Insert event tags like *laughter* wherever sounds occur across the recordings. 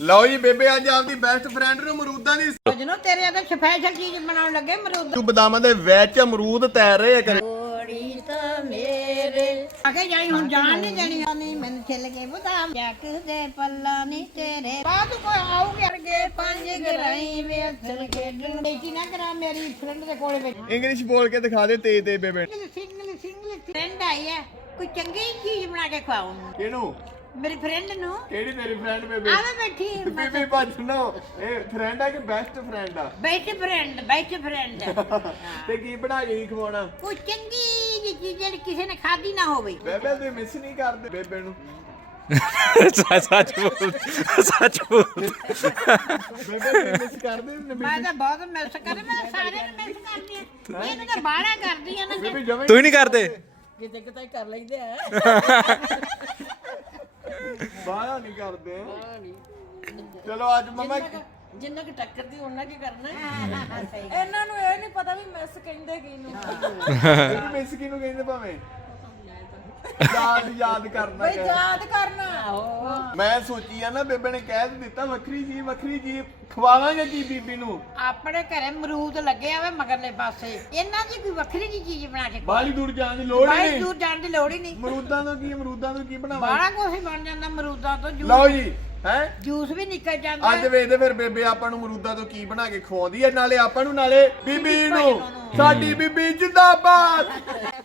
ਲਓ ਜੀ ਬੇਬੇ ਅੱਜ ਆਪਦੀ ਬੈਸਟ ਫਰੈਂਡ ਨੂੰ ਅਮਰੂਦਾਂ ਦੀ ਜਨੋ ਤੇਰੇ ਤਾਂ ਸਪੈਸ਼ਲ ਚੀਜ਼ ਬਣਾਉਣ ਲੱਗੇ ਮਰੂਦ ਤੂੰ ਬਦਾਮਾਂ ਦੇ ਵਿੱਚ ਅਮਰੂਦ ਤੈਰ ਰਹੇ ਆ ਕਰੇ। ਥੋੜੀ ਤਾਂ ਮੇਰੇ। ਆਕੇ ਜਾਈ ਹੁਣ ਜਾਣ ਨਹੀਂ ਦੇਣੀ। ਨਹੀਂ ਮੈਨੂੰ ਛਿੱਲ ਕੇ ਬਦਾਮ। ਜੱਕ ਦੇ ਪੱਲਾ ਨਹੀਂ ਤੇਰੇ। ਬਾਅਦ ਕੋਈ ਆਉਗੇ ਅਰਗੇ ਪੰਜ ਗਰਾਈ ਵੇ ਅਸਲ ਖੇਡਣ ਬੇਟੀ ਨਾ ਕਰਾ ਮੇਰੀ ਫਰੈਂਡ ਦੇ ਕੋਲੇ ਵਿੱਚ। ਇੰਗਲਿਸ਼ ਬੋਲ ਕੇ ਦਿਖਾ ਦੇ ਤੇ ਤੇ ਬੇਬੇ। ਸਿੰਗਲ ਸਿੰਗਲ ਫਰੈਂਡ ਆਈ ਹੈ ਕੋਈ ਚੰਗੀ ਚੀਜ਼ ਬਣਾ ਕੇ ਖਵਾਉਂ ਕਿਹਨੂੰ? ਮੇਰੀ ਫਰੈਂਡ ਨੂੰ? ਕਿਹੜੀ ਤੇਰੀ ਫਰੈਂਡ ਬੇਬੇ? ਆਵੇ ਬੈਠੀ ਬੇਬੇ ਭੱਜ ਨੋ। ਇਹ ਫਰੈਂਡ ਆ ਕਿ ਬੈਸਟ ਫਰੈਂਡ ਆ? ਬੈਠ ਫਰੈਂਡ ਬੈਠ ਫਰੈਂਡ ਤੇ ਕੀ ਬਣਾ ਕੇ ਖਵਾਉਣਾ? ਕੋਈ ਚੰਗੀ ਜਿਹੀ ਚੀਜ਼ ਜਿਹੜੀ ਕਿਸੇ ਨੇ ਖਾਦੀ ਨਾ ਹੋਵੇ। ਬੇਬੇ ਤੇ ਮਿਸ ਨਹੀਂ ਕਰਦੇ ਬੇਬੇ ਨੂੰ। ਸੱਚ ਸੱਚ ਬੋਲ ਸੱਚ ਬੋਲ। ਬੇਬੇ ਮਿਸ ਕਰਦੇ ਨੇ ਮੈਂ ਤਾਂ ਬਹੁਤ ਮਿਸ ਕਰ ਮੈਂ ਸਾਰਿਆਂ ਨੂੰ ਮਿਸ ਕਰਦੀ ਆ ਇਹਨੂੰ ਤਾਂ ਬਾਹਲਾ ਕਰਦੀ ਆ ਨਾ ਬੇਬੇ ਜਮੇ ਤੂੰ ਹੀ ਨਹੀਂ ਕਰਦੇ। ਕਿਤੇ ਕਿਤੇ ਕਰ ਲੈਂਦੇ ਆ। *laughs* ਬਾਹਰ ਨਹੀਂ ਕਰਦੇ। ਚਲੋ ਅੱਜ ਮਮਾ ਜਿੰਨਾ ਕਿ ਟੱਕਰਦੀ ਉਹਨਾਂ ਕੀ ਕਰਨਾ। ਸਹੀ ਇਹਨਾਂ ਨੂੰ ਇਹ ਨਹੀਂ ਪਤਾ ਵੀ ਮਿਸ ਕਹਿੰਦੇ ਕੀ ਨੂੰ। ਮਿਸ *laughs* ਕਿਹਨੂੰ ਕਹਿੰਦੇ ਭਾਵੇਂ। ਯਾਦ ਯਾਦ ਕਰਨਾ ਬਈ ਕਹਿ। ਯਾਦ ਕਰਨਾ। ਮੈਂ ਸੋਚੀ ਆ ਨਾ ਬੇਬੇ ਨੇ ਕਹਿ ਤਾਂ ਦਿੱਤਾ ਵੱਖਰੀ ਜੀ ਵੱਖਰੀ ਜੀ ਖਵਾਵਾਂਗੇ ਕੀ ਬੀਬੀ ਨੂੰ। ਆਪਣੇ ਘਰੇ ਮਰੂਦ ਲੱਗੇ ਆਵੇ ਮਗਰਲੇ ਪਾਸੇ। ਇਹਨਾਂ ਦੀ ਕੋਈ ਵੱਖਰੀ ਜਿਹੀ ਚੀਜ਼ ਬਣਾ ਕੇ ਬਾਲੀ ਦੂਰ ਜਾਣ ਦੀ ਲੋੜ ਹੀ ਬਾਈ ਨਹੀਂ। ਦੂਰ ਜਾਣ ਦੀ ਲੋੜ ਹੀ ਨਹੀਂ। ਅਮਰੂਦਾਂ ਤੋਂ ਕੀ ਅਮਰੂਦਾਂ ਤੋਂ ਕੀ ਬਣਾਵਾਂਗੇ ਬਾਹਲਾ ਹੀ ਬਣ ਜਾਂਦਾ ਮਰੂਦਾਂ ਤੋਂ ਲਓ ਜੂਸ ਜੀ ਹੈ? ਜੂਸ ਵੀ ਨਿਕਲ ਜਾਂਦਾ ਅੱਜ ਵੇਖਦੇ ਫਿਰ ਬੇਬੇ ਆਪਾਂ ਨੂੰ ਅਮਰੂਦਾਂ ਤੋਂ ਕੀ ਬਣਾ ਕੇ ਖਵਾਉਂਦੀ ਹੈ ਨਾਲੇ ਆਪਾਂ ਨੂੰ ਨਾਲੇ ਬੀਬੀ ਨੂੰ। ਸਾਡੀ ਬੀਬੀ ਜਿੰਦਾਬਾਦ।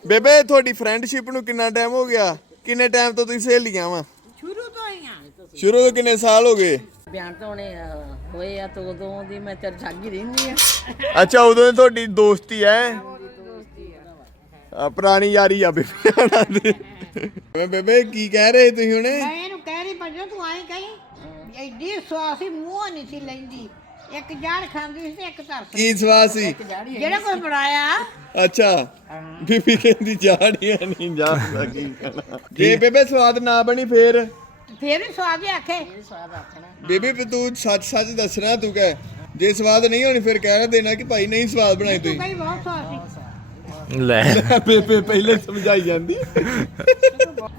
ਬੇਬੇ ਤੁਹਾਡੀ ਫਰੈਂਡਸ਼ਿਪ ਨੂੰ ਕਿੰਨਾ ਟਾਈਮ ਹੋ ਗਿਆ? ਕਿੰਨੇ ਟਾਈਮ ਤੋਂ ਤੁਸੀਂ ਸਹੇਲੀਆਂ ਵਾ? ਸ਼ੁਰੂ ਤੋਂ ਹੀ ਆ ਸ਼ੁਰੂ ਤੋਂ ਕਿੰਨੇ ਸਾਲ ਹੋ ਗਏ? ਬਿਆਨ ਤਾਂ ਅਹ, ਹੋਏ ਆ ਤੋਂ ਉਦੋਂ ਦੀ ਮੈਂ ਤੇਰੇ ਛਾਗੀ ਰਹਿੰਦੀ ਆ। ਅੱਛਾ ਉਦੋਂ ਦੀ ਤੁਹਾਡੀ ਦੋਸਤੀ ਐ ਆ। ਪੁਰਾਣੀ ਯਾਰੀ ਆ ਬੇਬੇ ਬੇਬੇ ਕੀ ਕਹਿ ਰਹੇ ਤੁਸੀਂ ਹੁਣੇ? ਮੈਂ ਇਹਨੂੰ ਕਹਿ ਰਹੀ ਪਰ ਤੂੰ ਆਈ ਕਹੀਂ ਐਡੀ ਸਵਾਸੀ ਮੂੰਹ ਨਹੀਂ ਸੀ ਲੈਂਦੀ। ਇੱਕ ਜਾੜ ਖਾਂਦੀ ਸੀ ਤੇ ਇੱਕ ਤਰਸ ਕੀ ਸਵਾਦ ਸੀ। ਜਿਹੜਾ ਕੋਈ ਬਣਾਇਆ। ਅੱਛਾ ਬੀਬੀ ਕਹਿੰਦੀ ਜਾੜੀਆਂ ਨਹੀਂ ਜਾਂਦਾ ਕੀ ਕਹਿਣਾ ਜੇ ਬੇਬੇ ਸਵਾਦ ਨਾ ਬਣੀ ਫੇਰ? ਫੇਰ ਵੀ ਸਵਾਦ ਹੀ ਆਖੇ। ਬੇਬੀ ਵੀ ਤੂੰ ਸੱਚ ਸੱਚ ਦੱਸਣਾ ਤੂੰ ਕਹਿ। ਜੇ ਸਵਾਦ ਨਹੀਂ ਹੋਣੀ ਫਿਰ ਕਹਿ ਦੇਣਾ ਕਿ ਭਾਈ ਨਹੀਂ ਸਵਾਦ ਬਣਾਈ ਤੂੰ ਕਹੀ ਬਹੁਤ ਸਵਾਦ ਸੀ। ਲੈ *laughs* ਬੇਬੇ ਪਹਿਲੇ ਸਮਝਾਈ ਜਾਂਦੀ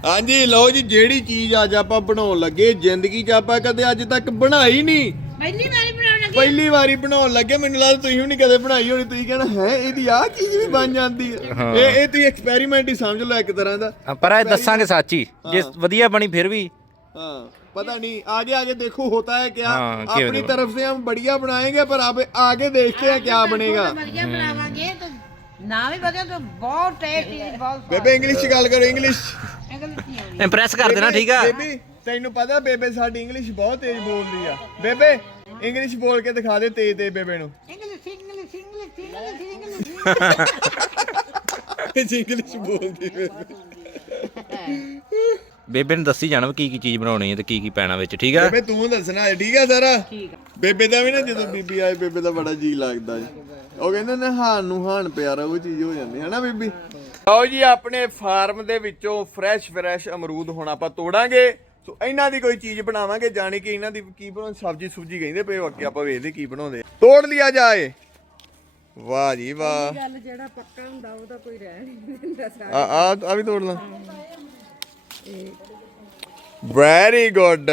ਹਾਂਜੀ ਲਓ ਜੀ ਜਿਹੜੀ ਚੀਜ਼ ਅੱਜ ਆਪਾਂ ਬਣਾਉਣ ਲੱਗੇ ਜ਼ਿੰਦਗੀ 'ਚ ਆਪਾਂ ਕਦੇ ਅੱਜ ਤੱਕ ਬਣਾਈ ਨਹੀਂ ਪਹਿਲੀ ਵਾਰੀ ਬਣਾਉਣ ਲੱਗੀ ਪਹਿਲੀ ਵਾਰੀ ਬਣਾਉਣ ਲੱਗੇ ਮੈਨੂੰ ਲੱਗਦਾ ਤੁਸੀਂ ਵੀ ਨਹੀਂ ਕਦੇ ਬਣਾਈ ਹੋਣੀ ਤੁਸੀਂ ਕਹਿਣਾ ਹੈ ਇਹਦੀ ਆਹ ਚੀਜ਼ ਵੀ ਬਣ ਜਾਂਦੀ ਹੈ ਇਹ ਇਹ ਤੁਸੀਂ ਐਕਸਪੈਰੀਮੈਂਟ ਹੀ ਸਮਝ ਲਓ ਇੱਕ ਤਰ੍ਹਾਂ ਦਾ ਪਰ ਇਹ ਦੱਸਾਂਗੇ ਸੱਚ ਹੀ ਜੇ ਵਧੀਆ ਬਣੀ ਫਿਰ ਵੀ हाँ पता नहीं आगे आगे देखो होता है क्या हाँ, क्यों अपनी नहीं? तरफ से हम बढ़िया बनाएंगे पर अब आगे देखते हैं क्या बनेगा ਵਧੀਆ ਬਣਾਵਾਂਗੇ ਤੇ ਨਾ ਵੀ ਵਧੀਆ ਤਾਂ ਬਹੁਤ ਟੇਸਟੀ ਬਹੁਤ ਸਵਾਦ। ਬੇਬੇ ਇੰਗਲਿਸ਼ ਚ ਗੱਲ ਕਰੋ ਇੰਗਲਿਸ਼ ਇੰਗਲਿਸ਼ ਨਹੀਂ ਆਉਂਦੀ। ਇੰਪ੍ਰੈਸ ਕਰ ਦੇਣਾ ਠੀਕ ਆ? ਬੇਬੀ ਤੈਨੂੰ ਪਤਾ ਬੇਬੇ ਸਾਡੀ ਇੰਗਲਿਸ਼ ਬਹੁਤ ਤੇਜ਼ ਬੋਲਦੀ ਆ। ਬੇਬੇ ਇੰਗਲਿਸ਼ ਬੋਲ ਕੇ ਦਿਖਾ ਦੇ ਤੇਜ਼ ਤੇ ਬੇਬੇ ਨੂੰ। English English English English English English ਬੋਲਦੀ ਬੇਬੇ। ਬੇਬੇ ਨੇ ਦੱਸੀ ਜਾਣਾ ਵੀ ਕੀ ਕੀ ਚੀਜ਼ ਬਣਾਉਣੀ ਹੈ ਤੇ ਕੀ ਕੀ ਪੈਣਾ ਵਿੱਚ ਠੀਕ ਆ? ਬੇਬੇ ਤੂੰ ਦੱਸਣਾ ਹੈ, ਠੀਕ ਆ ਸਾਰਾ? ਠੀਕ ਆ। ਬੇਬੇ ਦਾ ਵੀ ਨਾ ਜਦੋਂ ਬੀਬੀ ਆਏ ਬੇਬੇ ਦਾ ਬੜਾ ਜੀ ਲੱਗਦਾ ਜੀ। ਉਹ ਕਹਿੰਦੇ ਨੇ ਹਾਨ ਨੂੰ ਹਾਨ ਪਿਆਰਾ ਉਹ ਚੀਜ਼ ਹੋ ਜਾਂਦੀ ਹੈ ਨਾ ਬੀਬੀ? ਆਓ ਜੀ ਆਪਣੇ ਫਾਰਮ ਦੇ ਵਿੱਚੋਂ ਫਰੈਸ਼ ਫਰੈਸ਼ ਅਮਰੂਦ ਹੁਣ ਆਪਾਂ ਤੋੜਾਂਗੇ। ਸੋ ਇਹਨਾਂ ਦੀ ਕੋਈ ਚੀਜ਼ ਬਣਾਵਾਂਗੇ ਜਾਣੀ ਕਿ ਇਹਨਾਂ ਦੀ ਕੀ ਬਣਾਉਂ ਸਬਜੀ ਸੁਬਜੀ ਕਹਿੰਦੇ ਪਏ ਬਾਕੀ ਆਪਾਂ ਵੇਖਦੇ ਕੀ ਬਣਾਉਂਦੇ। ਤੋੜ ਲਿਆ ਜਾਏ। ਵਾਹ ਜੀ ਵਾਹ। ਗੱਲ ਜਿਹੜਾ ਪੱਕਾ ਹੁੰਦਾ ਉਹਦਾ ਕੋਈ ਰਹਿ ਨਹੀਂ ਦਿੰਦਾ ਆ ਆ ਆ ਵੀ ਤੋੜ ਲਾਂ। ਵੈਰੀ ਗੁੱਡ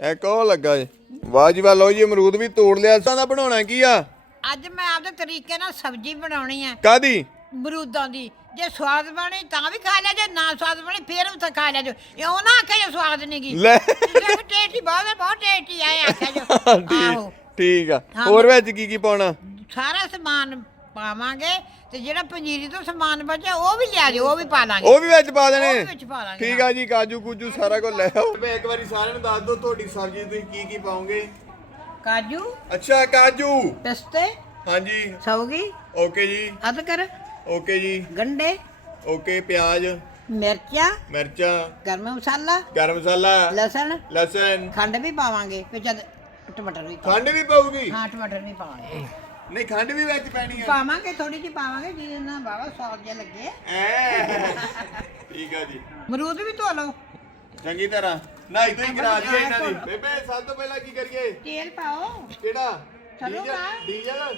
ਇੱਕ ਉਹ ਲੱਗਾ ਜੀ। ਵਾਹ ਜੀ ਵਾਹ ਲਓ ਜੀ ਅਮਰੂਦ ਵੀ ਤੋੜ ਲਿਆ। ਸਾਂ ਦਾ ਬਣਾਉਣਾ ਕੀ ਆ? ਅੱਜ ਮੈਂ ਆਪਦੇ ਤਰੀਕੇ ਨਾਲ ਸਬਜ਼ੀ ਬਣਾਉਣੀ ਹੈ। ਕਾਦੀ ਮਰੂਦਾਂ ਦੀ। ਜੇ ਸਵਾਦ ਬਣੀ ਤਾਂ ਵੀ ਖਾ ਲਿਆ ਜੇ ਨਾ ਸਵਾਦ ਬਣੀ ਫੇਰ ਵੀ ਤਾਂ ਖਾ ਲਿਆ ਜੋ। ਇਉਂ ਨਾ ਆਖਿਆ ਜੇ ਸਵਾਦ ਨਹੀਂ ਗਈ ਲੈ। ਟੇਸਟੀ ਬਹੁਤ ਬਹੁਤ ਟੇਸਟੀ ਆਏ ਆਖਿਆ ਜੋ। ਆਹੋ। ਠੀਕ ਆ। ਹੋਰ ਵਿੱਚ ਕੀ ਕੀ ਪਾਉਣਾ? ਸਾਰਾ ਸਮਾਨ ਪਾਵਾਂਗੇ ਤੇ ਜਿਹੜਾ ਪੰਜੀਰੀ ਤੋਂ ਸਮਾਨ ਬਚਿਆ ਉਹ ਵੀ ਲਿਆ ਦਿਓ ਉਹ ਵੀ ਪਾ ਲਾਂਗੇ। ਉਹ ਵੀ ਵਿੱਚ ਪਾ ਉਹ ਦੇਣੇ ਵੀ ਵਿੱਚ ਪਾ ਲਾਂਗੇ ਠੀਕ ਆ ਜੀ ਕਾਜੂ ਕੁਜੂ ਸਾਰਾ ਕੁਝ ਲੈ ਆਓ। ਇੱਕ ਵਾਰੀ ਸਾਰਿਆਂ ਨੂੰ ਦੱਸ ਦਿਓ ਤੁਹਾਡੀ ਸਬਜ਼ੀ ਤੁਸੀਂ ਕੀ ਕੀ ਪਾਉਂਗੇ ਕਾਜੂ। ਅੱਛਾ ਕਾਜੂ। ਪਿਸਤੇ। ਹਾਂਜੀ। ਸੌਗੀ। ਓਕੇ ਜੀ। ਅਦਰਕ ਓਕੇ ਜੀ। ਗੰਡੇ। ਓਕੇ ਪਿਆਜ਼। ਮਿਰਚਾਂ। ਮਿਰਚਾਂ। ਗਰਮ ਮਸਾਲਾ। ਗਰਮ ਮਸਾਲਾ। ਲਸਣ। ਲਸਣ। ਖੰਡ ਵੀ ਪਾਵਾਂਗੇ ਵਿੱਚ ਟਮਾਟਰ ਵੀ। ਖੰਡ ਵੀ ਪਾਉਗੀ ਹਾਂ ਟਮਾਟਰ ਵੀ ਪਾਵਾਂਗੇ। ਨਹੀਂ ਖੰਡ ਵੀ ਵਿੱਚ ਪੈਣੀ ਆ। ਪਾਵਾਂਗੇ ਥੋੜੀ ਜਿਹੀ ਪਾਵਾਂਗੇ ਜਿਹਦੇ ਨਾਲ ਬਾਵਾ ਸਵਾਦ ਜਿਹਾ ਲੱਗੇ। ਐ। ਠੀਕ ਆ ਜੀ। ਮਰੂਦ ਵੀ ਧੋ ਲਓ। ਚੰਗੀ ਤਰ੍ਹਾਂ। ਨਹੀਂ ਤੂੰ ਹੀ ਕਰਾ ਦਈਏ ਇਹਨਾਂ ਦੀ। ਬੇਬੇ ਸਭ ਤੋਂ ਪਹਿਲਾਂ ਕੀ ਕਰੀਏ? ਤੇਲ ਪਾਓ। ਕਿਹੜਾ? ਸਰੋਂ ਡੀਜ਼ਲ? ਦਾ। ਡੀਜ਼ਲ?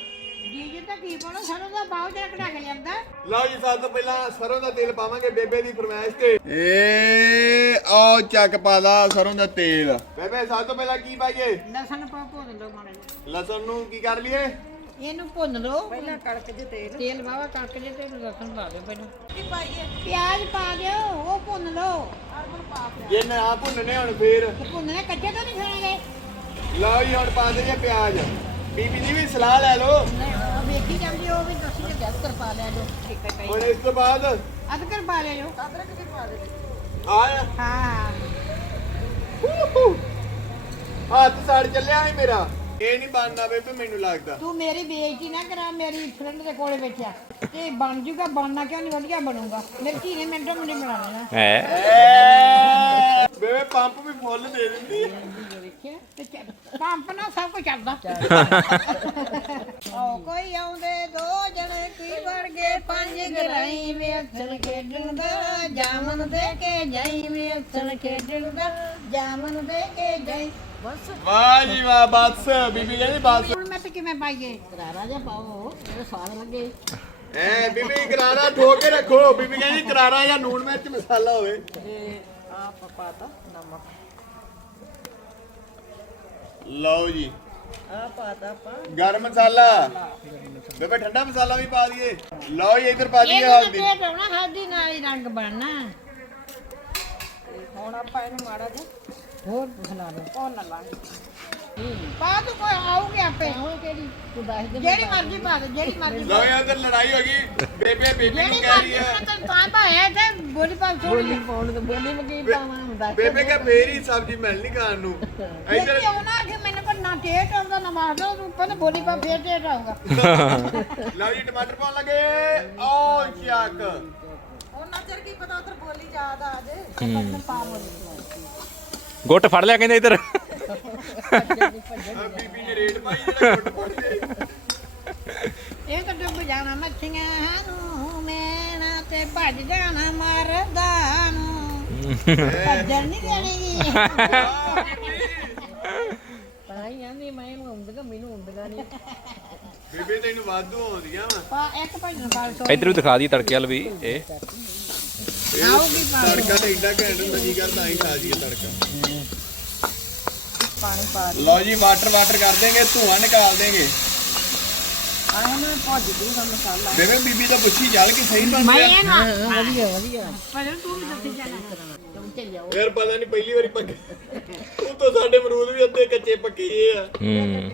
ਜੀ ਤਾਂ ਕੀ ਪਾਉਣਾ? ਸਰੋਂ ਦਾ ਬਾਹਰ ਜਰਾ ਕਢਾ ਕੇ ਲਿਆਂਦਾ। ਲਓ ਜੀ ਸਭ ਤੋਂ ਪਹਿਲਾਂ ਸਰੋਂ ਦਾ ਤੇਲ ਪਾਵਾਂਗੇ ਬੇਬੇ ਦੀ ਫਰਮਾਇਸ਼ ਤੇ। ਏ ਆਓ ਚੱਕ ਪਾ ਦਾ ਸਰੋਂ ਦਾ ਤੇਲ। ਬੇਬੇ ਸਭ ਤੋਂ ਪਹਿਲਾਂ ਕੀ ਪਾਈਏ? ਲਸਣ ਪਾ ਭੁੰਨ ਲਓ ਮਾੜਾ। ਲਸਣ ਨੂੰ ਕੀ ਕਰ ਲਈਏ? ਇਹਨੂੰ ਭੁੰਨ ਲਓ। ਪਹਿਲਾਂ ਕੜਕ ਦੇ ਤੇਲ। ਤੇਲ ਬਾਵਾ ਕੜਕ ਦੇ ਤੇ ਲਸਣ ਪਾ ਦਿਓ ਪਹਿਲਾਂ। ਕੀ ਪਾਈਏ? ਪਿਆਜ਼ ਪਾ ਦਿਓ ਉਹ ਭੁੰਨ ਲਓ। ਜੇ ਨਾ ਭੁੰਨਣੇ ਹੁਣ ਫੇਰ। ਤੇ ਭੁੰਨਣੇ ਕੱਚੇ ਤਾਂ ਨਹੀਂ ਖਾਣਗੇ ਲਓ ਜੀ ਹੁਣ ਪਾ ਦਈਏ ਪਿਆਜ਼। ਬੀਬੀ ਦੀ ਵੀ ਸਲਾਹ ਲੈ ਲਓ। ਵੇਖੀ ਜਾਂਦੀ ਉਹ ਵੀ ਤੁਸੀਂ ਤੇ ਅਦਰਕ ਪਾ ਲਿਆ ਜੋ। ਠੀਕ ਹੈ ਹੁਣ ਇਸ ਤੋਂ ਬਾਅਦ ਅਦਰਕ ਪਾ ਲਿਆ ਜੋ। ਅਦਰਕ ਵੀ ਪਾ ਦੇ। ਆ ਹਾਂ। ਹੱਥ ਸੜ ਚੱਲਿਆ ਸੀ ਮੇਰਾ। ਇਹ ਨਹੀਂ ਬਣਦਾ ਬੇਬੇ ਮੈਨੂੰ ਲੱਗਦਾ। ਤੂੰ ਮੇਰੀ ਬੇਇੱਜ਼ਤੀ ਨਾ ਕਰਾ ਮੇਰੀ ਫਰੈਂਡ ਦੇ ਕੋਲੇ ਬੈਠਿਆ। ਤੇ ਬਣ ਜੂਗਾ ਬਣਨਾ ਕਿਉਂ ਨਹੀਂ ਵਧੀਆ ਬਣੂਗਾ। ਮੇਰੀ ਧੀ ਨੇ ਮਿੰਟੋ ਮਿੰਟ ਬਣਾ ਲੈਣਾ। ਹੈ। ਬੇਬੇ ਪੰਪ ਵੀ ਫੁੱਲ ਦੇ ਦਿੰਦੀ। ਵੇਖਿਆ ਤੇ ਚੱਲ ਪੰਪ ਨਾਲ ਸਭ ਕੁਝ ਚੱਲਦਾ। ਓ ਕੋਈ ਆਉਂਦੇ ਦੋ ਜਣੇ ਕੀ ਵਰਗੇ ਪੰਜ ਗਰਾਈ ਵੇਖਣ ਖੇਡਣ ਦਾ ਜਾਮਨ ਦੇ ਕੇ ਜਾਈ ਵੇਖਣ ਖੇਡਣ ਦਾ ਜਾਮਨ ਦੇ ਕੇ ਜਾਈ। ਬਸ। ਵਾਹ ਜੀ ਵਾਹ ਬਸ ਬੀਬੀ ਕਹਿੰਦੀ ਬਸ। ਹੁਣ ਮੈਂ ਤੇ ਕਿਵੇਂ ਪਾਈਏ? ਕਰਾਰਾ ਜਿਹਾ ਪਾਓ ਮੇਰੇ ਸਵਾਦ ਲੱਗੇ। ਐ ਬੀਬੀ ਕਰਾਰਾ ਠੋ ਕੇ ਰੱਖੋ। ਬੀਬੀ ਕਹਿੰਦੀ ਕਰਾਰਾ ਜਾਂ ਨੂਣ ਮਿਰਚ ਮਸਾਲਾ ਹੋਵੇ। ਆਪ ਪਾਤਾ ਨਮਕ। ਲਓ ਜੀ। ਆ ਪਾਤਾ ਆਪਾਂ। ਗਰਮ ਮਸਾਲਾ। ਬੇਬੇ ਠੰਡਾ ਮਸਾਲਾ ਵੀ ਪਾ ਦਈਏ। ਲਓ ਜੀ ਇੱਧਰ ਪਾ ਦਈਏ ਹਲਦੀ। ਇਹ ਪਾਉਣਾ ਹਲਦੀ ਨਾਲ ਹੀ ਰੰਗ ਬਣਨਾ। ਹੁਣ ਆਪਾਂ ਇਹਨੂੰ ਮਾੜਾ ਜਿਹਾ ਹੋਰ ਬਣਾ ਲਓ। ਭੁੰਨ ਲਾਂਗੇ ਪਾ ਤੂੰ ਕੋਈ ਆਉਗੇ ਆਪੇ। ਕਿਹੜੀ? ਤੂੰ ਦੱਸ ਦੇ ਜਿਹੜੀ ਮਰਜ਼ੀ ਪਾ ਦੇ ਜਿਹੜੀ ਮਰਜ਼ੀ ਲਓ ਜੀ ਇੱਧਰ ਲੜਾਈ ਹੋ ਗਈ। ਬੇਬੇ ਬੀਬੀ ਨੂੰ ਜਿਹੜੀ ਕਹਿ ਰਹੀ ਮਰਜ਼ੀ ਹੈ। ਮੈਂ ਤੈਨੂੰ ਤਾਂ ਪਾਇਆ ਤੇ ਬੋਲੀ ਪਾ ਥੋੜੀ ਪਾਉਣ ਤੇ ਬੋਲੀ ਮੈਂ ਕੀ ਪਾਵਾਂ ਦੱਸ ਬੇਬੇ ਕਹ ਹੀ ਸਬਜ਼ੀ ਮਿਲਣੀ ਖਾਣ ਨੂੰ। ਇੱਧਰ ਕਿਉਂ ਨਾ ਕਿ ਮੈਨੂੰ ਪਰ ਨਾ ਟੇਟ ਆਉਂਦਾ ਨਾ ਮਾਰਦਾ ਤੂੰ ਪਹਿਲਾਂ ਬੋਲੀ ਪਾ ਫੇਰ ਟੇਟ ਆਊਗਾ ਲਓ ਜੀ ਟਮਾਟਰ ਪਾਉਣ ਲੱਗੇ। ਓ ਚੱਕ ਉਹਨਾਂ ਚਿਰ ਕੀ ਪਤਾ ਉਧਰ ਬੋਲੀ ਜ਼ਿਆਦਾ ਆ ਜੇ। ਪਾ ਬੋਲੀ। ਗੁੱਟ ਫੜ ਲਿਆ ਕਹਿੰਦੇ ਇੱਧਰ। ਬੀਬੀ ਨੇ ਰੇਟ ਪਾਈ ਜਿਹੜਾ ਗੁੱਟ ਪੜਦੇ ਇਹ ਤਾਂ ਡੁੱਬ ਜਾਣਾ ਮੱਛੀਆਂ ਨੂੰ ਮੈਣਾ ਤੇ ਭੱਜ ਜਾਣਾ ਮਰਦਾ ਨੂੰ। ਭੱਜਣ ਨਹੀਂ ਦੇਣੀ। ਪਾਈ ਆਂਦੀ ਮੈਂ ਹੁੰਦਗਾ ਮੈਨੂੰ ਹੁੰਦਗਾ ਨਹੀਂ ਬੀਬੀ ਤੈਨੂੰ ਵਾਧੂ ਆਉਂਦੀਆਂ ਵਾ। ਪਾ ਇੱਕ ਭੱਜਣ ਪਾਲ ਸੋ। ਇੱਧਰ ਵੀ ਦਿਖਾ ਦੀ ਤੜਕੇ ਵਾਲ ਵੀ ਇਹ। ਆਉਗੀ ਤੜਕਾ ਤਾਂ ਇੰਨਾ ਘੈਂਟ ਹੁੰਦਾ ਜੀ ਕਰਦਾ ਹੀ ਖਾ ਜੀਏ ਤੜਕਾ। ਪਾਣੀ ਪਾ ਲਓ ਜੀ ਵਾਟਰ ਵਾਟਰ ਕਰ ਦੇਂਗੇ ਧੂਆਂ ਨਿਕਾਲ ਦੇਂਗੇ ਆਹ ਮੈਂ ਭੱਜ ਦੂੰਗਾ ਮਸਾਲਾ। ਬੇਬੇ ਬੀਬੀ ਤਾਂ ਪੁੱਛੀ ਚੱਲ ਕਿ ਸਹੀ ਬਣ ਮੈਂ ਗਿਆ ਨਾ ਵਧੀਆ ਵਧੀਆ। ਪਰ ਤੂੰ ਵੀ ਦੱਸੀ ਜਾਣਾ। ਤੂੰ ਚੱਲ ਜਾਓ। ਯਾਰ ਪਤਾ ਨਹੀਂ ਪਹਿਲੀ ਵਾਰੀ ਪੱਕੇ ਉਹ ਤਾਂ ਸਾਡੇ ਅਮਰੂਦ ਵੀ ਅੱਧੇ ਕੱਚੇ ਪੱਕੇ ਆ। ਹੂੰ।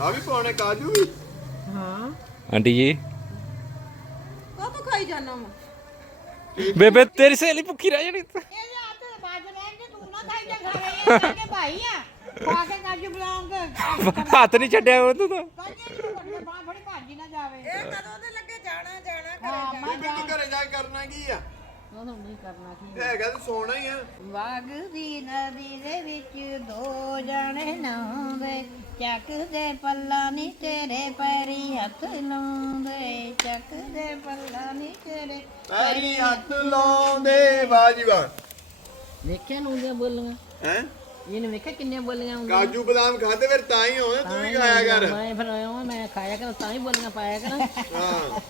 ਆ ਵੀ ਪਾਉਣੇ ਕਾਜੂ ਵੀ। ਹਾਂ। ਆਂਟੀ ਜੀ। ਕਦੋਂ ਖਾਈ ਜਾਣਾ ਵਾ? ਬੇਬੇ ਤੇਰੀ ਸਹੇਲੀ ਭੁੱਖੀ ਰਹਿ ਜਾਣੀ। ਇਹ ਹੱਥ ਬਾਜ ਲੈ ਕੇ ਤੂੰ ਨਾ ਖਾਈ ਜਾ ਖਾ ਰਹੇ ਕਿ ਭਾਈ ਆ। ਖਾ ਕੇ ਕਾਜੂ ਬਦਾਮ ਤੇ ਹੱਥ ਨਹੀਂ ਛੱਡਿਆ ਉਹ ਤੂੰ ਤਾਂ। ਕਾਜੂ ਨੂੰ ਵੱਡੇ ਬਾਹ ਫੜੀ ਭਾਜੀ ਨਾ ਜਾਵੇ। ਇਹ ਕਦੋਂ ਦੇ ਲੱਗੇ? ਜਾਣਾ ਜਾਣਾ ਹਾਂ ਮੈਂ ਤੂੰ ਘਰੇ ਜਾ ਕੇ ਕਰਨਾ ਕੀ ਆ? ਉਹ ਨਹੀਂ ਕਰਨਾ ਕੀ ਹੈਗਾ ਤਾਂ ਸੋਣਾ ਹੀ ਆ। ਵਗਦੀ ਨਦੀ ਦੇ ਵਿੱਚ ਦੋ ਜਣੇ ਨਾਉਂਦੇ ਚੱਕਦੇ ਪੱਲਾ ਨੀ ਤੇਰੇ ਪੈਰੀ ਹੱਥ ਲਾਉਂਦੇ। ਚੱਕਦੇ ਪੱਲਾ ਨੀ ਤੇਰੇ ਪੈਰੀ ਹੱਥ ਲਾਉਂਦੇ। ਵਾਹ ਜੀ ਵਾਹ। ਵੇਖਿਆ ਨੂੰ ਦੀਆਂ ਬੋਲੀਆਂ। ਹੈ? ਇਹਨੇ ਵੇਖਿਆ ਕਿੰਨੀਆਂ ਬੋਲੀਆਂ ਹੁੰਦੀਆਂ ਕਾਜੂ ਬਦਾਮ ਖਾਦੇ ਫਿਰ ਤਾਂ ਹੀ ਹੋਣਾ ਤੂੰ ਵੀ ਖਾਇਆ ਕਰ। ਮੈਂ ਫਿਰ ਆਇਆ ਵਾਂ, ਮੈਂ ਖਾਇਆ ਕਰ ਤਾਂ ਹੀ ਬੋਲੀਆਂ ਪਾਇਆ ਕਰ। ਹਾਂ।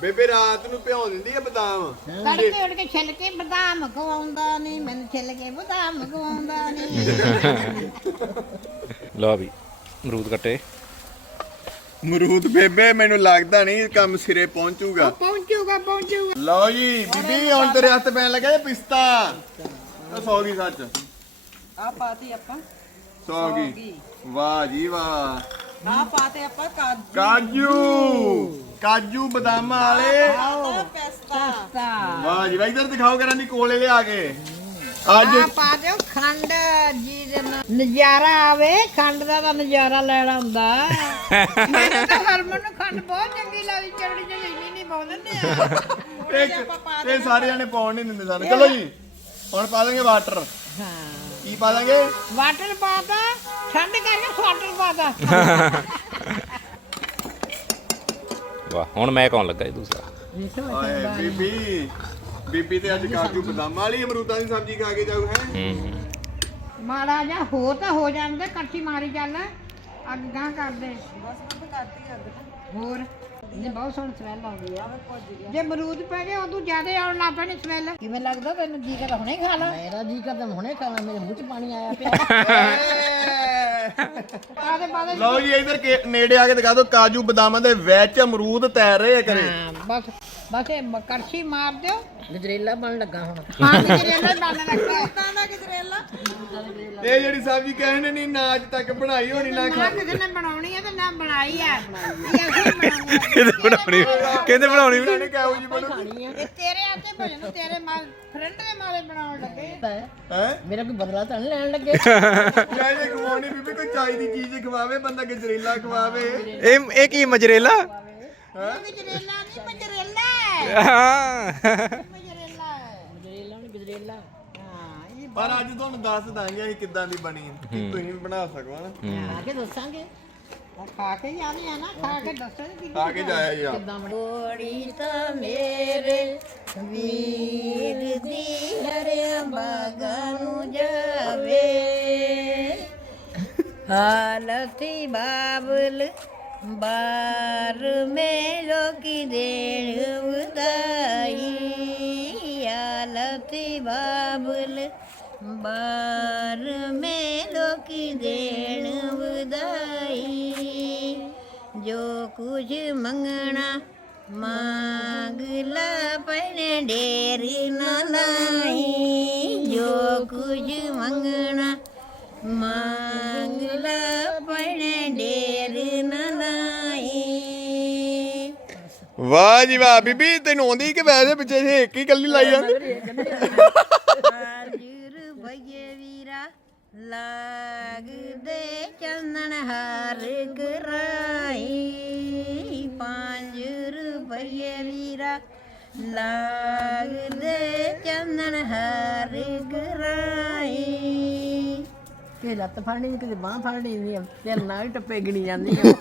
ਬੇਬੇ ਰਾਤ ਨੂੰ ਭਿਉਂ ਦਿੰਦੀ ਆ ਬਦਾਮ। ਤੜਕੇ ਉੱਡ ਕੇ ਛਿੱਲ ਕੇ ਬਦਾਮ ਖਵਾਉਂਦਾ ਨਹੀਂ ਮੈਨੂੰ ਛਿੱਲ ਕੇ ਬਦਾਮ ਖਵਾਉਂਦਾ ਨਹੀਂ ਲਓ ਵੀ ਅਮਰੂਦ ਕੱਟੇ। ਮਰੂਦ ਬੇਬੇ ਮੈਨੂੰ ਲੱਗਦਾ ਨਹੀਂ ਕੰਮ ਸਿਰੇ ਪਹੁੰਚੂਗਾ। ਪਹੁੰਚੂਗਾ ਪਹੁੰਚੂਗਾ। ਲਓ ਜੀ ਬੀਬੀ ਹੁਣ ਤੇਰੇ ਹੱਥ ਪੈਣ ਲੱਗਾ ਇਹ ਪਿਸਤਾ। ਉਹ ਸੌ ਗਈ ਸੱਚ। ਆ ਪਾਤੀ ਆਪਾਂ। ਸੌ ਗਈ ਵਾਹ ਜੀ ਵਾਹ। ਆ ਪਾਤੇ ਆਪਾਂ ਕਾਜੂ। ਕਾਜੂ। ਕਾਜੂ ਬਦਾਮਾਂ ਵਾਲੇ। ਦਾ ਪੈਸਤਾ। ਤਾਂ ਵਾਹ ਜੀ ਵਾਹ। ਇਧਰ ਦਿਖਾਓ ਕਰਾਂ ਦੀ ਕੋਲੇ ਲਿਆ ਕੇ। ਅੱਜ ਆ ਪਾ ਦਿਓ ਖੰਡ ਜੀ ਦੇ ਨਾਲ ਨਜ਼ਾਰਾ ਆਵੇ ਖੰਡ ਦਾ ਤਾਂ ਨਜ਼ਾਰਾ ਲੈਣਾ ਹੁੰਦਾ। ਮੈਨੂੰ ਤਾਂ ਹਰਮਨ ਨੂੰ ਖੰਡ ਬਹੁਤ ਚੰਗੀ ਲੱਗਦੀ ਚੜੜੀ ਜਿਹੀ ਇੰਨੀ ਨਹੀਂ ਪਾਉ ਦਿੰਦੇ ਆ। ਇੱਕ ਇਹ ਸਾਰੇ ਜਾਣੇ ਪਾਉਣ ਨਹੀਂ ਦਿੰਦੇ ਸਾਨੂੰ। ਚਲੋ ਜੀ ਹੁਣ ਪਾ ਦਾਂਗੇ ਵਾਟਰ। ਹਾਂ। ਕੀ ਪਾ ਦਾਂਗੇ? ਵਾਟਰ ਪਾਤਾ ਠੰਡ ਕਰਕੇ ਸਵਾਟਰ ਪਾਤਾ ਵਾਹ ਹੁਣ ਮੈਂ ਕੌਣ ਲੱਗਾ ਇਹ ਦੂਸਰਾ? ਓਏ ਬੀਬੀ ਬੀਬੀ ਤੇ ਅੱਜ ਕਾਜੂ ਬਦਾਮਾਂ ਵਾਲੀ ਅਮਰੂਦਾਂ ਦੀ ਸਬਜ਼ੀ ਖਾ ਕੇ ਜਾਊ ਹੈ। ਹੂੰ ਮਾੜਾ ਜਾ ਹੋ ਤਾਂ ਹੋ ਜਾਂਦੇ ਕੱਠੀ ਮਾਰੀ ਚੱਲ। ਅੱਗ ਗਾਂ ਕਰਦੇ। ਬਸ ਬੰਦ ਕਰਤੀ ਅੱਗ। ਹੋਰ? ਇਹ ਬਹੁਤ ਸੋਹਣੀ ਸਮੈਲ ਆਉਂਦੀ ਆ। ਜੇ ਅਮਰੂਦ ਪੈ ਗਏ ਉਦੋਂ ਜ਼ਿਆਦਾ ਆਉਣ ਲੱਗ ਪੈਣੀ ਸਮੈਲ ਕਿਵੇਂ ਲੱਗਦਾ ਤੈਨੂੰ? ਜੀ ਕਰਦਾ ਹੁਣੇ ਖਾ ਲਾ। ਮੇਰਾ ਜੀ ਕਰਦਾ ਹੁਣੇ ਖਾਣਾ ਮੇਰੇ ਮੂੰਹ 'ਚ ਪਾਣੀ ਆਇਆ ਪਿਆ। ਆਦੇ ਬਾਦੇ ਲਓ ਜੀ ਇਧਰ ਨੇੜੇ ਆ ਕੇ ਦਿਖਾ ਦਿਓ ਕਾਜੂ ਬਦਾਮਾਂ ਦੇ ਵਿੱਚ ਅਮਰੂਦ ਤੈਰ ਰਹੇ ਆ ਕਰੇ ਹਾਂ ਬਸ ਬਸ ਇਹ ਕੜਛੀ ਮਾਰ ਦਿਓ। ਗਜਰੇਲਾ ਬਣ ਲੱਗਾ ਹੁਣ। ਹਾਂ ਜਿਹੜੇ ਨਾਲ ਬਣ ਲੱਗਾ। ਤਾਂ ਦਾ ਗਜਰੇਲਾ। ਇਹ ਜਿਹੜੀ ਸਬਜ਼ੀ ਕਹਿੰਦੇ ਨਹੀਂ ਨਾ ਅੱਜ ਤੱਕ ਬਣਾਈ ਹੋਣੀ ਨਾ ਨਾ ਕਿਸੇ ਨੇ ਬਣਾਉਣੀ ਹੈ ਤੇ ਨਾ ਬਣਾਈ ਆ। ਇਹ ਅਸੀਂ ਬਣਾਉਣੀ ਆ। ਬਣਾਉਣੀ? ਕਹਿੰਦੇ ਬਣਾਉਣੀ? ਵੀ ਖਾਣੇ ਕਿਹੋ ਜੀ ਬਣੂਗੀ ਇਹ ਤੇਰੇ ਆਤੇ ਭਜਨ ਤੇਰੇ ਮਾਲ ਫਰੈਂਡ ਦੇ ਮਾਰੇ ਬਣਾਉਣ ਲੱਗੇ। ਹੈ? ਮੇਰਾ ਕੋਈ ਬਦਲਾ ਤਾਂ ਨਹੀਂ ਲੈਣ ਲੱਗੇ? ਕਿਆ ਜੇ ਖਵਾਉਣੀ ਬੀਬੀ ਕੋਈ ਚਾਈ ਦੀ ਚੀਜ਼ ਖਵਾਵੇ ਬੰਦਾ ਗਜਰੇਲਾ ਖਵਾਵੇ। ਇਹ ਇਹ ਕੀ ਮਜਰੇਲਾ? ਇਹ ਗਜਰੇਲਾ ਨਹੀਂ ਮਜਰੇਲਾ ਹੈ ਹਾਂ ਮਜਰੇਲਾ ਹੈ ਗਜਰੇਲਾ ਨਹੀਂ ਗਜਰੇਲਾ ਹਾਂ ਇਹ ਪਰ ਅੱਜ ਤੁਹਾਨੂੰ ਦੱਸ ਦਾਂਗੇ ਅਸੀਂ ਕਿੱਦਾਂ ਦੀ ਬਣੀ ਹੈ, ਕਿ ਤੁਸੀਂ ਵੀ ਬਣਾ ਸਕੋ ਨਾ ਆ ਕੇ ਦੱਸਾਂਗੇ। ਖਾ ਕੇ ਜਾਣੇ ਆ ਨਾ ਖਾ ਕੇ ਦੱਸੋ ਕਿ ਖਾ ਕੇ ਜਾਇਆ ਜੀ ਆਪ ਬੋੜੀ ਤਾਂ ਮੇਰੇ ਵੀਰ ਦੀ ਹਰੇ ਬਾਗਾਂ ਨੂੰ ਜਾਵੇ। ਹਾਲਤੀ ਬਾਬਲ ਬਾਰ ਮੇ ਲੋਕੀ ਦੇਣ ਬਾਰ ਮੇ ਲੋਕੀ ਦੇਣ ਵਧਾਈ? ਜੋ ਕੁਝ ਮੰਗਣਾ ਮੰਗ ਲਾ ਪਣੇ ਢੇਰ ਨਾ ਲਾਈ। ਜੋ ਕੁਝ ਮੰਗਣਾ ਮੰਗ ਲਾ ਪਣੇ ਢੇਰ ਨਾ ਲਾਈ। ਵਾਹ ਜੀ ਵਾਹ ਬੀਬੀ ਤੈਨੂੰ ਆਉਂਦੀ ਕਿ ਵੈਸੇ ਪਿੱਛੇ ਜੇ ਇੱਕ ਹੀ ਕੱਲੀ ਲਾਈ ਜਾਂਦੀ? ਹਾਜ਼ਰ ਭਈਏ ਵੀਰਾ ਲੱਗਦੇ ਚੰਦਨ ਹਾਰ ਕਰਾਈ ਪੰਜ ਰੁਪਈਏ ਵੀਰਾ ਲੱਗਦੇ ਚੰਦਨ ਹਾਰ ਕਰਾਈ ਕਿ ਲੱਤ ਫੜਨੀ ਨੀ, ਕਿਤੇ ਬਾਹ ਫੜਨੀ ਨਹੀਂ ਤੇ ਨਾਲ ਹੀ ਟੱਪੇ ਗਿਣੀ ਜਾਂਦੀ ਆ।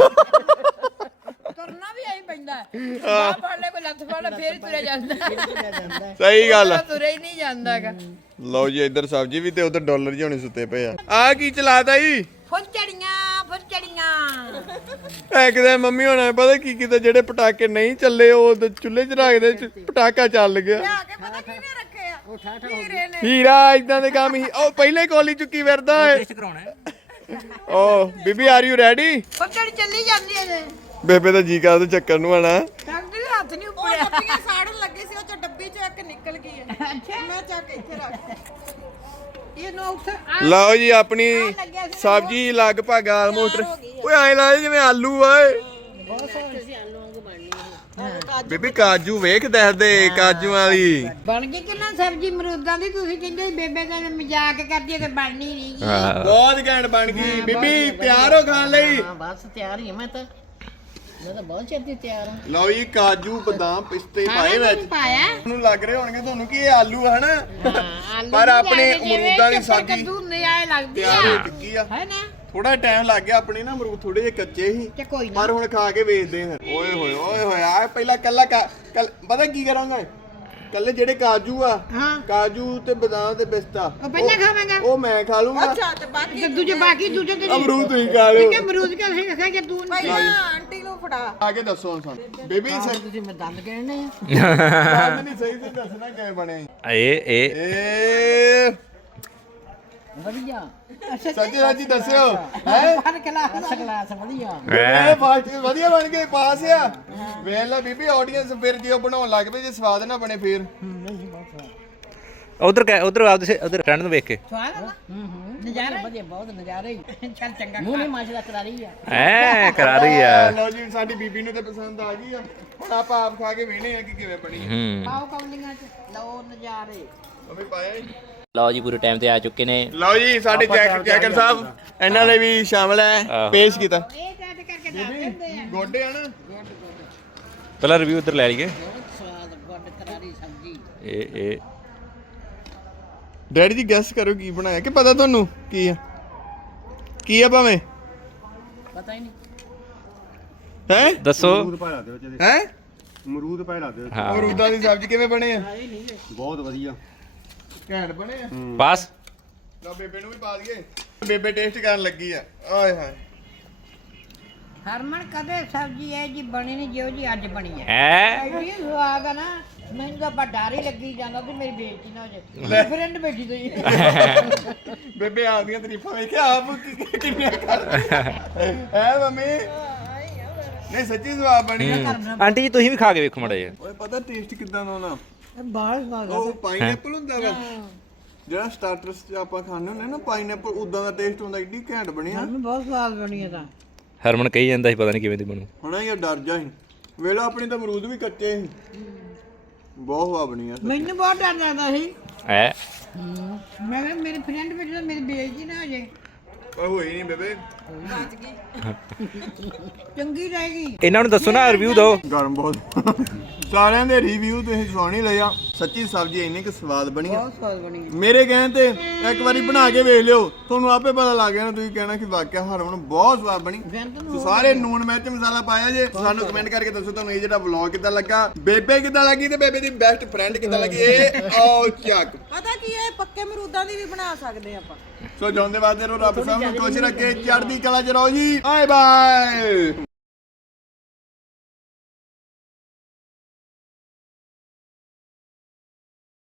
ਤੁਰਨਾ ਵੀ ਆਈ ਪੈਂਦਾ ਬਾਹ ਫੜ ਲੈ ਕੋਈ ਲੱਤ ਫੜ ਲੈ ਫੇਰ ਹੀ ਤੁਰਿਆ ਜਾਂਦਾ ਸਹੀ ਗੱਲ ਆ। ਤੁਰਿਆ ਹੀ ਨਹੀਂ ਜਾਂਦਾਗਾ ਲਓ ਜੀ ਇੱਧਰ ਸਬਜ਼ੀ ਵੀ ਤੇ ਉਧਰ ਡਾਲਰ ਜਿਹੇ ਹੋਣੇ ਸੁੱਤੇ ਪਏ ਆ। ਆ ਕੀ ਚਲਾਤਾ ਜੀ? ਫੁੱਲ ਚੜੀਆਂ ਫੁੱਲ ਚੜੀਆਂ। ਐ ਕਿਤੇ ਮੰਮੀ ਹੋਣਾ ਪਤਾ ਕੀ ਕੀਤਾ ਜਿਹੜੇ ਪਟਾਕੇ ਨਹੀਂ ਚੱਲੇ ਉਹ ਤੇ ਚੁੱਲ੍ਹੇ 'ਚ ਰੱਖਦੇ ਚ ਪਟਾਕਾ ਚੱਲ ਗਿਆ। ਆ ਕੇ ਪਤਾ ਕਿਹਨੇ ਰੱਖੇ ਆ? ਹੀਰੇ ਨੇ। ਹੀਰਾ ਇਦਾਂ ਦੇ ਕੰਮ ਹੀ ਉਹ ਪਹਿਲੇ ਕੋਲੀ ਚੁੱਕੀ ਫਿਰਦਾ ਏ ਓ ਬੀਬੀ ਆਰ ਯੂ ਰੈਡੀ ਫੁੱਲ ਚੜੀ ਚੱਲੀ ਜਾਂਦੀ ਹੈ ਜੇ। ਬੇਬੇ ਦਾ ਜੀ ਕਰਦਾ ਚੱਕਰ ਨੂੰ ਆਣਾ ਡਾਕਟਰ ਦੇ ਹੱਥ ਨਹੀਂ ਉਹ ਉੱਪੜਿਆ ਡੱਬੀਆਂ ਸਾੜਨ ਲੱਗੀ ਸੀ ਉਹ ਚ ਡੱਬੀ ਚ ਇੱਕ ਨਿਕਲ ਗਈ ਹੈ ਮੈਂ ਚੱਕ ਇੱਥੇ ਰੱਖ ਇਹਨੂੰ ਉੱਥੇ ਆ ਲਓ ਜੀ ਆਪਣੀ ਸਬਜ਼ੀ ਲਗਭਗ ਆਲਮੋਸਟ ਓਏ ਐਂ ਲੱਗਦਾ ਜਿਵੇਂ ਆਲੂ ਓਏ। ਬੀਬੀ ਕਾਜੂ ਵੇਖ ਦੱਸਦੇ ਕਾਜੂ ਵਾਲੀ। ਬਣ ਗਈ ਕਿੰਨਾ ਸਬਜ਼ੀ? ਮਰੂਦਾਂ ਦੀ ਤੁਸੀਂ ਕਹਿੰਦੇ ਸੀ ਬੇਬੇ ਦਾ ਮਜ਼ਾਕ ਕਰਦੀ ਹੈ ਤੇ ਬਣਨੀ ਨਹੀਂ ਗੀ ਬਹੁਤ ਘੈਂਟ ਬਣ ਗਈ। ਬੀਬੀ ਤਿਆਰ ਹੋ ਖਾਣ ਲਈ। ਹਾਂ ਬਸ ਤਿਆਰ ਹੀ ਮੈਂ ਤਾਂ ਮੈਂ ਤਾਂ ਬਹੁਤ ਛੇਤੀ ਤਿਆਰ ਹਾਂ। ਲਓ ਜੀ ਕਾਜੂ ਬਦਾਮ ਪਿਸਤੇ ਪਾਏ ਵਿੱਚ। ਪਾਇਆ? ਤੁਹਾਨੂੰ ਲੱਗ ਰਹੇ ਹੋਣਗੇ ਤੁਹਾਨੂੰ ਕਿ ਇਹ ਆਲੂ ਹਨਾ? ਆਲੂ ਪਰ ਆਪਣੇ ਅਮਰੂਦਾਂ ਦੀ ਆ ਤਿਆਰ ਹੋ ਚੁੱਕੀ ਆ। ਹੈ ਨਾ? ਥੋੜਾ ਟਾਈਮ ਲੱਗ ਗਿਆ ਆਪਣੇ ਨਾ ਅਮਰੂਦ ਥੋੜੇ ਜਿਹੇ ਕੱਚੇ ਸੀ। ਤੇ ਕੋਈ ਨਾ। ਪਰ ਹੁਣ ਖਾ ਕੇ ਵੇਚਦੇ ਹਾਂ। ਓਏ ਹੋਏ ਓਏ ਹੋਏ ਆ ਪਹਿਲਾਂ ਕੱਲਾ ਕੱਲ ਪਤਾ ਕੀ ਕਰਾਂਗਾ? ਕੱਲੇ ਜਿਹੜੇ ਕਾਜੂ ਆ ਹਾਂ। ਕਾਜੂ ਤੇ ਬਦਾਮ ਤੇ ਪਿਸਤਾ। ਉਹ ਪਹਿਲਾਂ ਖਾਵਾਂਗਾ। ਉਹ ਮੈਂ ਖਾ ਲੂੰਗਾ। ਅੱਛਾ ਤੇ ਬਾਕੀ ਤੇ ਦੂਜੇ ਬਾਕੀ ਦੂਜੇ ਤੇ ਅਮਰੂਦ ਤੁਸੀਂ ਖਾ ਲਿਓ। ਕਿ ਅਮਰੂਦ ਕਿ ਅਸੀਂ ਖਾਇਆ ਤੂੰ ਨਹੀਂ ਪਹਿਲਾਂ ਆਂਟੀ ਨੂੰ ਫੜਾ। ਆ ਕੇ ਦੱਸੋ ਹੁਣ ਸਾਨੂੰ। ਬੇਬੀ ਸਹੀ ਤੁਸੀਂ ਮੈਂ ਦੰਦ ਕਹਿਣੇ ਆ। ਨਹੀਂ ਸਹੀ ਤੇ ਦੱਸਣਾ ਕਿਵੇਂ ਬਣੇ। ਇਹ ਇਹ ਏ ਵਧੀਆ। ਸੱਚੀ ਸੱਚੀ ਦੱਸਿਓ ਹੈ ਬਾਹਰ ਖਲਾ ਫਸਟ ਕਲਾਸ ਵਧੀਆ। ਇਹ ਫਾਸਟ ਵਧੀਆ ਬਣ ਗਏ ਪਾਸ ਆ। ਵੇਖ ਲੈ ਬੀਬੀ ਆਡੀਅנס ਫਿਰ ਜੇ ਉਹ ਬਣਾਉਣ ਲੱਗ ਪਏ ਜੇ ਸਵਾਦ ਨਾ ਬਣੇ ਫੇਰ। ਉਧਰ ਉਧਰ ਆਪਦੇ ਉਧਰ ਫਰੈਂਡ ਨੂੰ ਵੇਖ ਕੇ। ਸਵਾਦ ਆ ਨਾ? ਹੂੰ ਹੂੰ ਨਜ਼ਾਰਾ ਵਧੀਆ ਬਹੁਤ ਨਜ਼ਾਰਾ ਹੀ। ਚੱਲ ਚੰਗਾ ਮੂੰਹ ਨਹੀਂ ਮਾਸ਼ਦਾ ਕਰਾ ਰਹੀ ਆ। ਐ ਕਰਾ ਰਹੀ ਆ। ਲਓ ਜੀ ਸਾਡੀ ਬੀਬੀ ਨੂੰ ਤਾਂ ਪਸੰਦ ਆ ਗਈ ਆ। ਹੁਣ ਆਪਾਂ ਆਪ ਖਾ ਕੇ ਵੇਖਣੇ ਆ ਕਿ ਕਿਵੇਂ ਬਣੀ ਆ। ਹੂੰ। ਕੌਲੀਆਂ ਚ। ਲਓ ਨਜ਼ਾਰੇ। ਮੰਮੀ ਪਾਇਆ ਜੀ ਲਓ ਜੀ ਪੂਰੇ ਟਾਈਮ ਤੇ ਆ ਚੁੱਕੇ ਨੇ। ਲਓ ਜੀ ਸਾਡੇ ਜੈਕ ਜੈਕਰ ਸਾਹਿਬ ਇਹਨਾਂ ਦੇ ਵੀ ਸ਼ਾਮਲ ਹੈ ਆਹੋ। ਪੇਸ਼ ਕੀਤਾ। ਇਹ ਕੱਟ ਕਰਕੇ ਦੱਸ ਦਿੰਦੇ ਆ। ਗੋਡੇ ਆ ਨਾ। ਪਹਿਲਾਂ ਰਿਵਿਊ ਉਧਰ ਲੈ ਲਈਏ। ਸਵਾਦ ਗੁੱਡ ਕਰਾਰੀ ਸਬਜ਼ੀ। ਇਹ ਇਹ ਡੈਡੀ ਜੀ ਗੈਸ ਕਰੋ ਕੀ ਬਣਾਇਆ? ਕਿ ਪਤਾ ਤੁਹਾਨੂੰ? ਕੀ ਆ? ਕੀ ਆ ਭਾਵੇਂ? ਪਤਾ ਹੀ ਨਹੀਂ। ਹੈ? ਦੱਸੋ। ਹੈ? ਅਮਰੂਦ ਪੈ ਲਾ ਦਿਓ। ਹਾਂ। ਅਮਰੂਦਾਂ ਦੀ ਸਬਜ਼ੀ ਕਿਵੇਂ ਬਣੇ ਆ? ਬਹੁਤ ਵਧੀਆ। ਘੈਂਟ ਬਣੇ ਆ। ਪਾਸ ਲਓ ਬੇਬੇ ਨੂੰ ਵੀ ਪਾ ਦਈਏ। ਬੇਬੇ ਟੇਸਟ ਕਰਨ ਲੱਗੀ ਆ। ਆਏ ਹਾਏ। ਹਰਮਨ ਕਦੇ ਸਬਜ਼ੀ ਇਹ ਜੀ ਬਣੀ ਨਹੀਂ ਜਿਉ ਜੀ ਅੱਜ ਬਣੀ ਹੈ? ਐ ਐਡੀ ਸਵਾਦ ਆ ਨਾ। ਮੈਨੂੰ ਤਾਂ ਬੜਾ ਡਰ ਹੀ ਲੱਗੀ ਜਾਂਦਾ ਤੇ ਮੇਰੀ ਬੇਇੱਜ਼ਤੀ ਨਾ ਹੋ ਜਾਏ। ਫਰੈਂਡ ਬੈਠੀ ਤੋਈ *laughs* ਬੇਬੇ ਆਪਦੀਆਂ ਤਾਰੀਫਾਂ ਵੇਖ ਆਪ ਕਿ- ਕਿੰਨੀਆਂ ਕਰ ਹੈ ਮੰਮੀ? ਨਹੀਂ ਸੱਚੀ ਜਵਾਬ ਬਣੀ ਆ। ਆਂਟੀ ਜੀ ਤੁਸੀਂ ਵੀ ਖਾ ਕੇ ਵੇਖੋ ਮੜਾ ਜੀ ਓਏ ਪਤਾ ਟੇਸਟ ਕਿਦਾਂ ਦਾ ਹੋਣਾ? ਬਾਹਰ ਸਵਾਦ ਉਹ ਪਾਈਨਐਪਲ ਹੁੰਦਾ ਵਾ। ਜਿਹੜਾ ਸਟਾਰਟਰਸ ਚ ਆਪਾਂ ਖਾਂਦੇ ਹੁੰਦੇ ਨਾ ਪਾਈਨਐਪਲ ਉਦਾਂ ਦਾ ਟੇਸਟ ਹੁੰਦਾ ਏਡੀ ਘੈਂਟ ਬਣੀ ਆ। ਬਹੁਤ ਸਵਾਦ ਬਣੀ ਹੈ ਤਾਂ। ਹਰਮਨ ਕਹੀ ਜਾਂਦਾ ਸੀ ਪਤਾ ਨਹੀਂ ਕਿਵੇਂ ਦੀ ਬਣੂ। ਹੁਣ ਇਹ ਡਰ ਜਾ ਸੀ ਵੇਲਾ ਆਪਣੀ ਤਾਂ ਅਮਰੂਦ ਵੀ ਕੱਚੇ ਸੀ। ਬਹੁਤ ਹਵਾ ਬਣੀ ਆ ਮੈਨੂੰ ਬਹੁਤ ਡਰ ਲੱਗਦਾ ਸੀ। ਐ ਮੈਂ ਕਿਹਾ ਮੇਰੀ ਫਰੈਂਡ ਬੈਠੀ ਤਾਂ ਮੇਰੀ ਬੇਇੱਜ਼ਤੀ ਨਾ ਹੋ ਜਾਏ। ਪਰ ਹੋਈ ਨਹੀਂ ਬੇਬੇ। ਚੰਗੀ ਰਹੇਗੀ ਇਹਨਾਂ ਨੂੰ ਦੱਸੋ ਨਾ ਰਿਵਿਊ ਦਿਓ। ਗਰਮ ਬਹੁਤ। ਸਾਰਿਆਂ ਦੇ ਰਿਵਿਊ ਤੁਸੀਂ ਸੁਣ ਹੀ ਲਿਆ। ਸੱਚੀ ਸਬਜ਼ੀ ਇੰਨੀ ਕਿ ਸਵਾਦ ਬਣੀ ਆ। ਬਹੁਤ ਸਵਾਦ ਬਣੀ ਮੇਰੇ ਕਹਿਣ ਤੇ ਇੱਕ ਵਾਰੀ ਬਣਾ ਕੇ ਵੇਖ ਲਿਓ। ਤੁਹਾਨੂੰ ਆਪੇ ਪਤਾ ਲੱਗ ਜਾਣਾ ਤੁਸੀਂ ਕਹਿਣਾ ਕਿ ਵਾਕਿਆ ਹਰਮਨ ਬਹੁਤ ਸਵਾਦ ਬਣੀ। ਤੇ ਸਾਰੇ ਨੂਨ ਮਿਰਚ ਮਸਾਲਾ ਪਾਇਆ ਜੇ ਸਾਨੂੰ ਕਮੈਂਟ ਕਰਕੇ ਦੱਸੋ ਤੁਹਾਨੂੰ ਇਹ ਜਿਹੜਾ ਵਲੌਗ ਕਿੱਦਾਂ ਲੱਗਾ। ਬੇਬੇ ਕਿੱਦਾਂ ਲੱਗੀ ਤੇ ਬੇਬੇ ਦੀ ਬੈਸਟ ਫਰੈਂਡ ਕਿੱਦਾਂ ਲੱਗੀ? ਇਹ ਆਓ ਚੱਕ ਪਤਾ ਕੀ ਹੈ ਪੱਕੇ ਮਰੂਦਾਂ ਦੀ ਵੀ ਬਣਾ ਸਕਦੇ ਆਪਾਂ। ਸੋ ਜਾਉਂਦੇ ਵਾਦੇ ਰੋ ਰੱਬ ਸਭ ਨੂੰ ਖੁਸ਼ ਰੱਖੇ ਚੜ੍ਹਦੀ ਕਲਾ ਚ ਰਹੋ ਜੀ। Bye bye